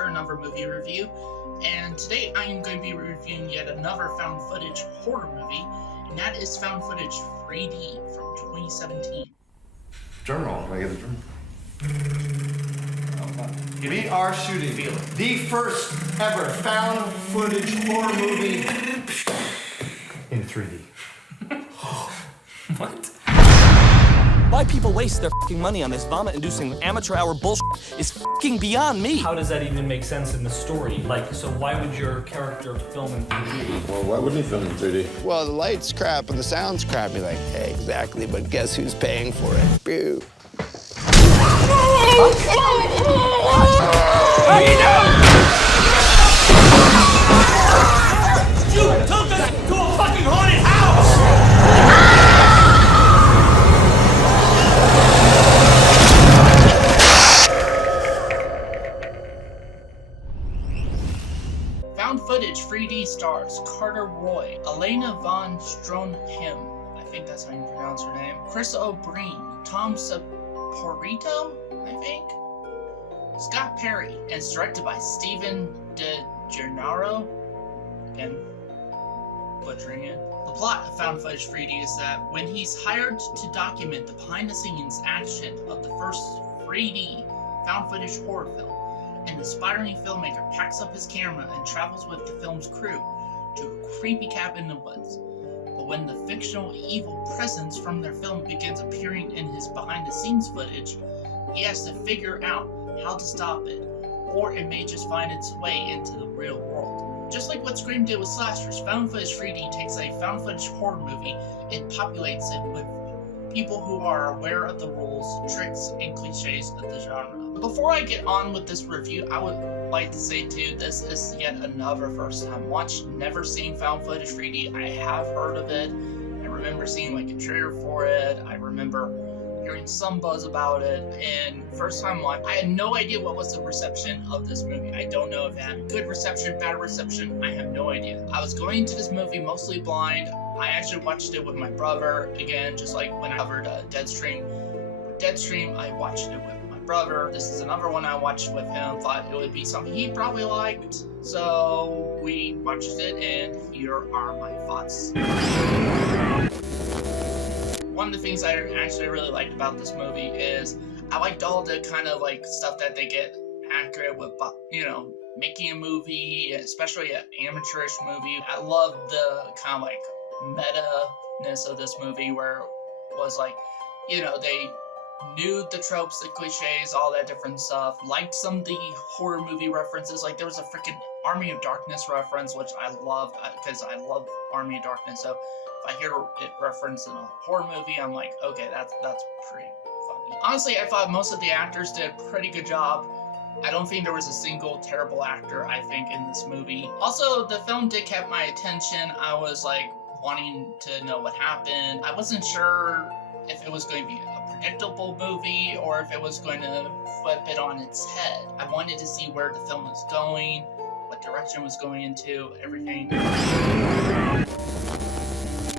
for another movie review, and today I am going to be reviewing yet another found footage horror movie, and that is Found Footage 3D from 2017. Drum roll. Can I get the drum? We are shooting the first ever found footage horror movie in 3D. What? Why people waste their fucking money on this vomit-inducing amateur hour bullshit is fucking beyond me. How does that even make sense in the story? Like, so why would your character film in 3D? Well, why wouldn't he film in 3D? Well, the light's crap and the sound's crap. You're like, hey, exactly, but guess who's paying for it? Boo. You took us to a fucking haunted house! Found Footage 3D stars Carter Roy, Elena von Stronheim, I think that's how you pronounce her name, Chris O'Brien, Tom Saporito, I think, Scott Perry, and it's directed by Steven DeGennaro. Again, butchering it. The plot of Found Footage 3D is that when he's hired to document the behind-the-scenes action of the first 3D found footage horror film, an aspiring filmmaker packs up his camera and travels with the film's crew to a creepy cabin in the woods. But when the fictional evil presence from their film begins appearing in his behind-the-scenes footage, he has to figure out how to stop it, or it may just find its way into the real world. Just like what Scream did with slashers, Found Footage 3D takes a found footage horror movie and populates it with people who are aware of the rules, tricks, and cliches of the genre. Before I get on with this review, I would like to say too, this is yet another first time watch. Never seen Found Footage 3D. I have heard of it. I remember seeing like a trailer for it. I remember hearing some buzz about it, and first time watch, I had no idea what was the reception of this movie. I don't know if it had good reception, bad reception, I have no idea. I was going into this movie mostly blind. I actually watched it with my brother, again, just like when I covered Deadstream. Deadstream, I watched it with my brother. This is another one I watched with him, thought it would be something he probably liked, so we watched it, and here are my thoughts. One of the things I actually really liked about this movie is I liked all the kind of like stuff that they get accurate with, you know, making a movie, especially an amateurish movie. I love the kind of like meta-ness of this movie where it was like, you know, they knew the tropes, the cliches, all that different stuff. Liked some of the horror movie references, like there was a freaking Army of Darkness reference, which I loved because I love Army of Darkness, so if I hear it referenced in a horror movie, I'm like, okay, that's pretty funny. Honestly, I thought most of the actors did a pretty good job. I don't think there was a single terrible actor, I think, in this movie. Also, the film did keep my attention. I was like wanting to know what happened. I wasn't sure if it was going to be a predictable movie or if it was going to flip it on its head. I wanted to see where the film was going, what direction it was going into, everything.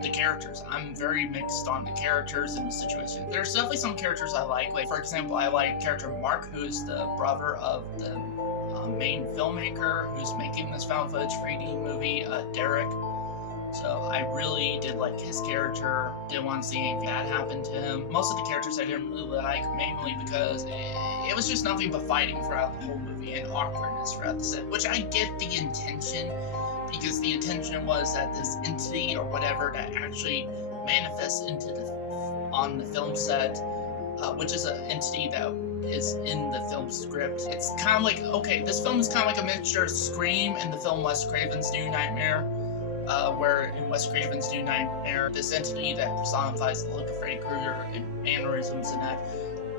The characters. I'm very mixed on the characters and the situation. There's definitely some characters I like. Like, for example, I like character Mark, who's the brother of the main filmmaker who's making this found footage 3D movie, Derek. So I really did like his character. Didn't want to see anything bad happen to him. Most of the characters I didn't really like, mainly because it was just nothing but fighting throughout the whole movie and awkwardness throughout the set, which I get the intention, because the intention was that this entity or whatever that actually manifests on the film set, which is an entity that is in the film script. It's kind of like, okay, this film is kind of like a mixture of Scream and the film Wes Craven's New Nightmare, where in Wes Craven's New Nightmare, this entity that personifies the look of Freddy Krueger and mannerisms and that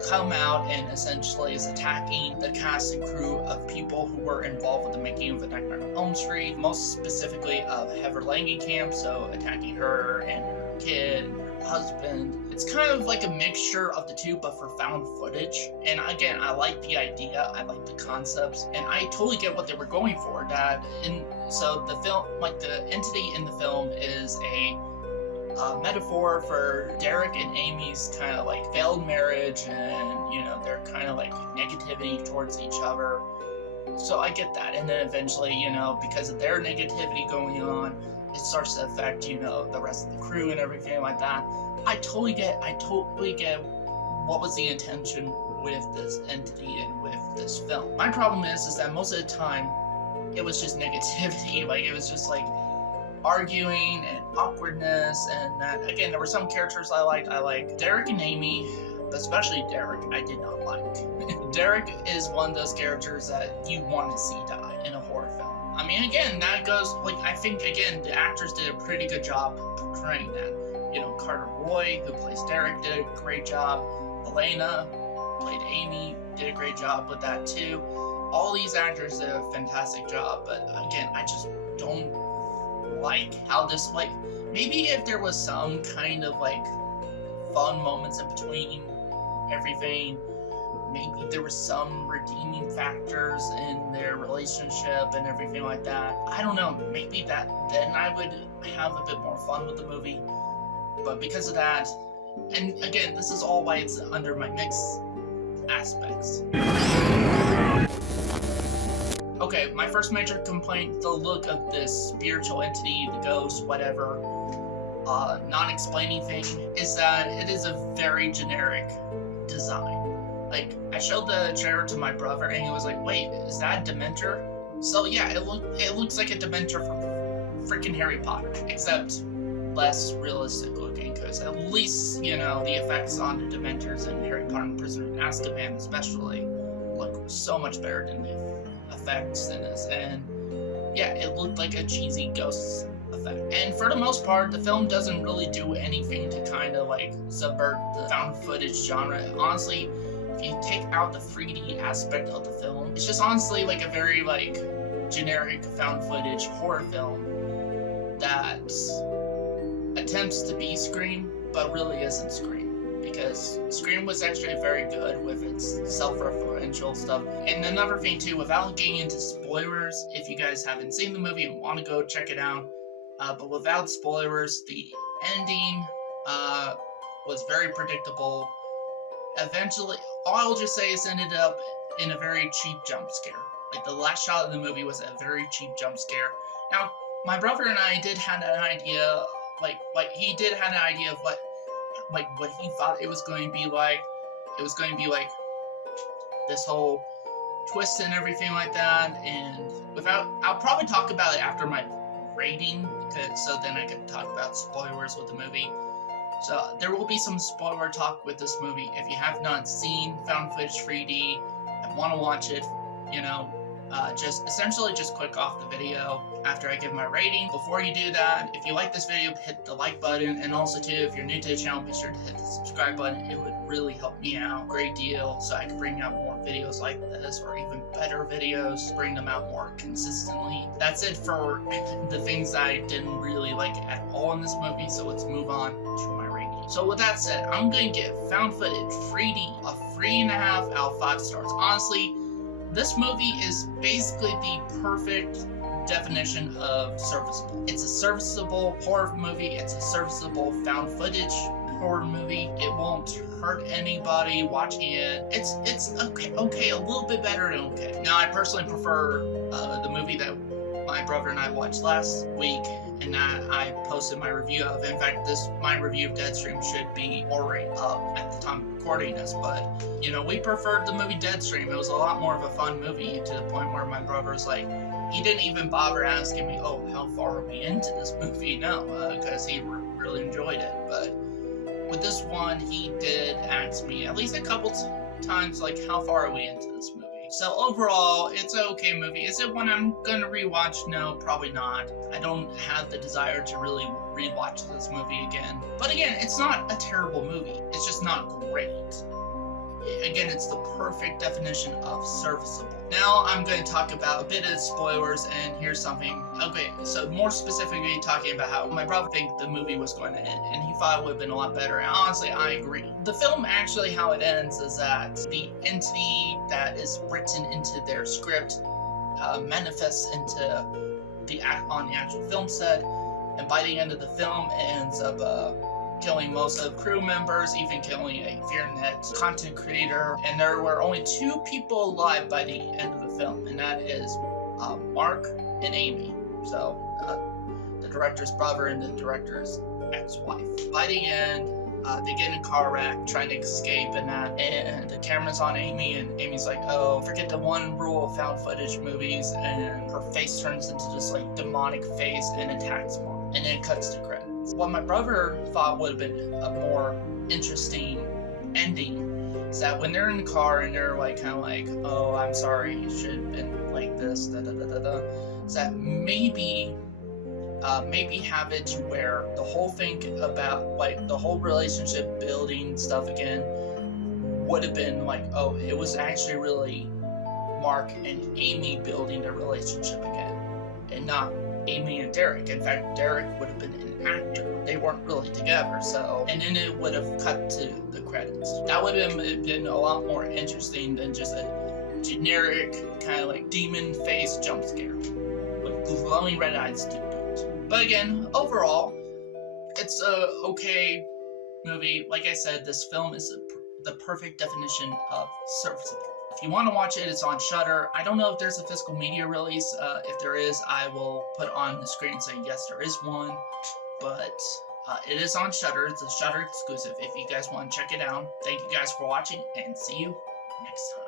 come out and essentially is attacking the cast and crew of people who were involved with the making of the Nightmare on Elm Street, most specifically of Heather Langenkamp, so attacking her and her kid and her husband. It's kind of like a mixture of the two, but for found footage. And again, I like the idea, I like the concepts, and I totally get what they were going for. So the film, like the entity in the film is a metaphor for Derek and Amy's kind of like failed marriage and, you know, their kind of like negativity towards each other. So I get that, and then eventually, you know, because of their negativity going on, it starts to affect, you know, the rest of the crew and everything like that. I totally get what was the intention with this entity and with this film. My problem is that most of the time, it was just negativity. Like, it was just like arguing and awkwardness, and that, again, there were some characters I liked. Derek and Amy, especially Derek, I did not like. Derek is one of those characters that you want to see die in a horror film. I mean, again, that goes, like, I think, again, the actors did a pretty good job portraying that. You know, Carter Roy, who plays Derek, did a great job. Elena played Amy, did a great job with that too. All these actors did a fantastic job, but again, I just don't like how this, like, maybe if there was some kind of, like, fun moments in between everything, maybe there were some redeeming factors in their relationship and everything like that. I don't know, maybe that, then I would have a bit more fun with the movie. But because of that, and again, this is all why it's under my mixed aspects. Okay, my first major complaint, the look of this spiritual entity, the ghost, whatever, non-explaining thing, is that it is a very generic design. Like, I showed the trailer to my brother, and he was like, wait, is that a Dementor? So yeah, it looks like a Dementor from freaking Harry Potter, except less realistic looking, because at least, you know, the effects on the Dementors in Harry Potter and Prisoner of Azkaban especially look so much better than the effects in this, and yeah, it looked like a cheesy ghost effect. And for the most part, the film doesn't really do anything to kind of like subvert the found footage genre. Honestly, if you take out the 3D aspect of the film, it's just honestly like a very like generic found footage horror film that attempts to be Scream, but really isn't Scream, because Scream was actually very good with its self-referential stuff. And another thing too, without getting into spoilers, if you guys haven't seen the movie and want to go check it out, but without spoilers, the ending was very predictable. Eventually, all I'll just say is ended up in a very cheap jump scare. Like, the last shot of the movie was a very cheap jump scare. Now, my brother and I did have an idea, he did have an idea of what he thought it was going to be like. It was going to be like this whole twist and everything like that, and I'll probably talk about it after my rating, so then I can talk about spoilers with the movie. So there will be some spoiler talk with this movie. If you have not seen Found Footage 3D and want to watch it, you know, just click off the video after I give my rating. Before you do that, if you like this video, hit the like button, and also too, if you're new to the channel, be sure to hit the subscribe button. It would really help me out a great deal, so I can bring out more videos like this, or even better videos, bring them out more consistently. That's it for the things I didn't really like at all in this movie, so let's move on to my rating. So with that said, I'm going to give Found Footage 3D a 3.5 out of 5 stars. Honestly, this movie is basically the perfect definition of serviceable. It's a serviceable horror movie. It's a serviceable found footage horror movie. It won't hurt anybody watching it. It's okay, a little bit better than okay. Now, I personally prefer the movie that my brother and I watched last week, and that I posted my review of. In fact, my review of Deadstream should be already up at the time of recording this, but, you know, we preferred the movie Deadstream. It was a lot more of a fun movie, to the point where my brother's like, he didn't even bother asking me, oh, how far are we into this movie? No, because he really enjoyed it. But with this one, he did ask me at least a couple times, like, how far are we into this movie? So overall, it's an okay movie. Is it one I'm gonna rewatch? No, probably not. I don't have the desire to really rewatch this movie again. But again, it's not a terrible movie. It's just not great. Again, it's the perfect definition of serviceable. Now I'm going to talk about a bit of spoilers, and here's something. Okay, so more specifically talking about how my brother think the movie was going to end, and he thought it would have been a lot better, and honestly, I agree. The film, actually, how it ends is that the entity that is written into their script manifests into on the actual film set, and by the end of the film, it ends up killing most of the crew members, even killing a FearNet content creator, and there were only 2 people alive by the end of the film, and that is Mark and Amy. So the director's brother and the director's ex-wife. By the end, they get in a car wreck, trying to escape and that, and the camera's on Amy, and Amy's like, oh, forget the one rule of found footage movies, and her face turns into this like demonic face and attacks Mark, and then it cuts to credits. What my brother thought would have been a more interesting ending is that when they're in the car and they're like kind of like, oh, I'm sorry, you should have been like this, da da da da da, is that maybe have it to where the whole thing about like the whole relationship building stuff again would have been like, oh, it was actually really Mark and Amy building their relationship again, and not Amy and Derek. In fact, Derek would have been an actor. They weren't really together, so, and then it would have cut to the credits. That would have been a lot more interesting than just a generic kind of like demon face jump scare with glowing red eyes to boot. But again, overall, it's a okay movie. Like I said, this film is the perfect definition of serviceable. If you want to watch it, it's on Shudder. I don't know if there's a physical media release. If there is, I will put on the screen saying yes, there is one. But it is on Shudder. It's a Shudder exclusive if you guys want to check it out. Thank you guys for watching, and see you next time.